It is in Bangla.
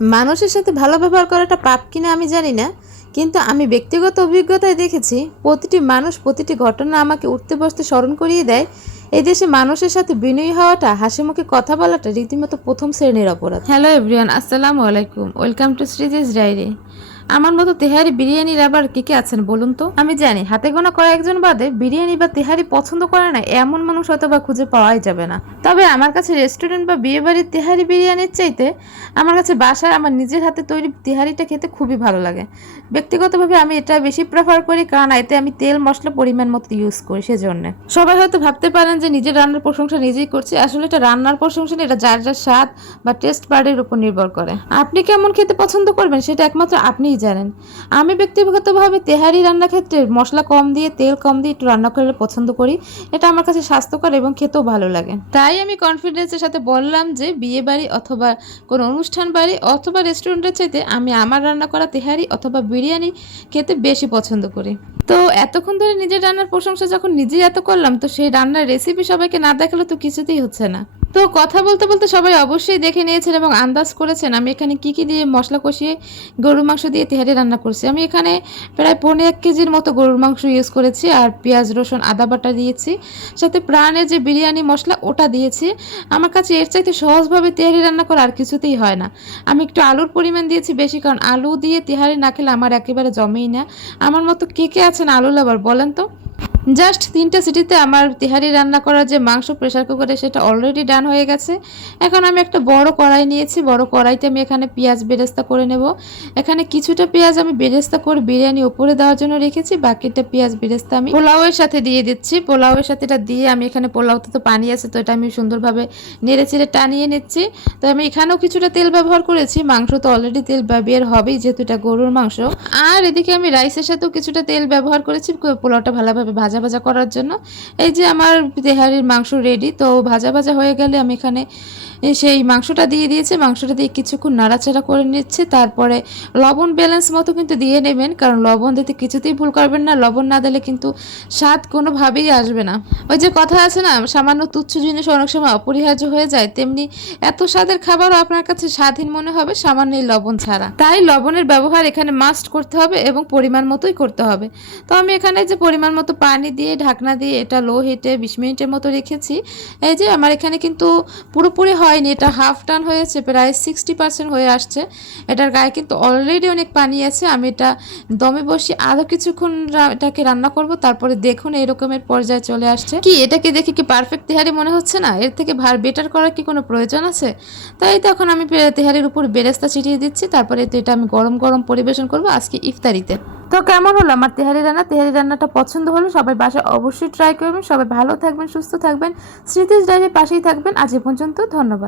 মানুষের সাথে ভালো ব্যবহার করাটা পাপ কিনা আমি জানি না, কিন্তু আমি ব্যক্তিগত অভিজ্ঞতায় দেখেছি প্রতিটি মানুষ প্রতিটি ঘটনা আমাকে উঠতে বসতে স্মরণ করিয়ে দেয়। এই দেশে মানুষের সাথে বিনয়ী হওয়াটা, হাসি মুখে কথা বলাটা রীতিমতো প্রথম শ্রেণীর অপরাধ। হ্যালো এভরিওয়ান, আসসালামু আলাইকুম, ওয়েলকাম টু শ্রীজিস ডায়েরি। আমার মতো তেহারি বিরিয়ানির আবার কে কে আছেন বলুন তো? আমি জানি হাতে গোনা কয়েকজন বাদে বিরিয়ানি বা তেহারি পছন্দ করে না এমন মানুষ হয়তো বা খুঁজে পাওয়াই যাবে না। তবে আমার কাছে রেস্টুরেন্ট বা বিয়ে বাড়ির তেহারি বিরিয়ানির চাইতে আমার কাছে বাসায় আমার নিজের হাতে তৈরি তেহারিটা খেতে খুবই ভালো লাগে। ব্যক্তিগতভাবে আমি এটা বেশি প্রেফার করি, কারণ এতে আমি তেল মশলা পরিমাণ মতো ইউজ করি। সেজন্য সবাই হয়তো ভাবতে পারেন যে নিজের রান্নার প্রশংসা নিজেই করছি, আসলে এটা রান্নার প্রশংসা না, এটা যার যার স্বাদ বা টেস্ট বার্ডের উপর নির্ভর করে। আপনি কেমন খেতে পছন্দ করবেন সেটা একমাত্র আপনিই জানেন। আমি ব্যক্তিগতভাবে তেহারি রান্নার ক্ষেত্রে মশলা কম দিয়ে তেল কম দিয়ে একটু রান্না করলে পছন্দ করি। এটা আমার কাছে স্বাস্থ্যকর এবং খেতেও ভালো লাগে। তাই আমি কনফিডেন্সের সাথে বললাম যে বিয়ে বাড়ি অথবা কোনো অনুষ্ঠান বাড়ি অথবা রেস্টুরেন্টের চাইতে আমি আমার রান্না করা তেহারি অথবা বিরিয়ানি খেতে বেশি পছন্দ করি। তো এতক্ষণ ধরে নিজের রান্নার প্রশংসা যখন নিজেই এত করলাম, তো সেই রান্নার রেসিপি সবাইকে না দেখালে তো কিছুতেই হচ্ছে না। তো কথা বলতে বলতে সবাই অবশ্যই দেখে নিয়েছেন এবং আন্দাজ করেছেন আমি এখানে কি কি দিয়ে মশলা কষিয়ে গরুর মাংস দিয়ে তেহারি রান্না করছি। আমি এখানে প্রায় 1.5 কেজির মতো গরুর মাংস ইউজ করেছি, আর পেঁয়াজ রসুন আদা বাটা দিয়েছি, সাথে প্রাণের যে বিরিয়ানি মশলা ওটা দিয়েছি। আমার কাছে এর চাইতে সহজভাবে তেহারি রান্না করা আর কিছুতেই হয় না। আমি একটু আলুর পরিমাণ দিয়েছি বেশি, কারণ আলু দিয়ে তেহারি না খেলে আমার একেবারে জমেই না। আমার মতো কে কে আছেন আলু লাভার বলেন তো? জাস্ট 3টা সিটিতে আমার তেহারি রান্না করার যে মাংস প্রেসার কুকারে সেটা অলরেডি ডান হয়ে গেছে। এখন আমি একটা বড় কড়াই নিয়েছি, বড় কড়াইতে আমি এখানে পেঁয়াজ বেরেস্তা করে নেব। এখানে কিছুটা পেঁয়াজ আমি বেরেস্তা করে বিরিয়ানি উপরে দেওয়ার জন্য রেখেছি, বাকিটা পেঁয়াজ বেরেস্তা আমি পোলাওয়ের সাথে দিয়ে দিচ্ছি। পোলাওয়ের সাথে এটা দিয়ে আমি এখানে পোলাওতে তো পানি আছে, তো এটা আমি সুন্দরভাবে নেড়ে চেড়ে টানিয়ে নিচ্ছি। তো আমি এখানেও কিছুটা তেল ব্যবহার করেছি, মাংস তো অলরেডি তেল বের হবেই যেহেতু এটা গরুর মাংস। আর এদিকে আমি রাইসের সাথেও কিছুটা তেল ব্যবহার করেছি পোলাওটা ভালোভাবে ভাজা ভাজা করার জন্য। এই যে আমার তেহারির মাংস রেডি, তো ভাজা ভাজা হয়ে গেলে আমি এখানে সেই মাংসটা দিয়ে দিয়েছি। মাংসটা দিয়ে কিছুক্ষণ নাড়াচাড়া করে নিচ্ছে, তারপরে লবণ ব্যালেন্স মতো কিন্তু দিয়ে নেবেন, কারণ লবণ দিতে কিছুতেই ভুল করবেন না। লবণ না দিলে কিন্তু স্বাদ কোনোভাবেই আসবে না। ওই যে কথা আছে না, সামান্য তুচ্ছ জিনিস অনেক সময় অপরিহার্য হয়ে যায়, তেমনি এত স্বাদের খাবারও আপনার কাছে স্বাদহীন মনে হবে সামান্য লবণ ছাড়া। তাই লবণের ব্যবহার এখানে মাস্ট করতে হবে এবং পরিমাণ মতোই করতে হবে। তো আমি এখানে যে পরিমাণ মতো পানি দিয়ে ঢাকনা দিয়ে এটা লো হিটে 20 মিনিটের মতো রেখেছি। এই যে আমার এখানে কিন্তু পুরোপুরি হয়নি, এটা হাফ ডান হয়েছে, প্রায় 60% হয়ে আসছে। এটার গায়ে কিন্তু অলরেডি অনেক পানি আছে। আমি এটা দমে বসিয়ে আরও কিছুক্ষণ এটাকে রান্না করব, তারপরে দেখুন এরকমের পর্যায়ে চলে আসছে। কি এটাকে দেখে কি পারফেক্ট তেহারি মনে হচ্ছে না? এর থেকে বেটার করার কি কোনো প্রয়োজন আছে? তাই তো এখন আমি তেহারির উপর বেরেস্তা ছিটিয়ে দিচ্ছি, তারপরে তো এটা আমি গরম গরম পরিবেশন করব আজকে ইফতারিতে। তো কেমন হলো আমার তেহারি রান্না? তেহারি রান্নাটা পছন্দ হলো সবাই বাসায় অবশ্যই ট্রাই করবেন। সবাই ভালো থাকবেন, সুস্থ থাকবেন, স্মৃতিস ডায়েরির পাশেই থাকবেন। আজ এ পর্যন্ত, ধন্যবাদ।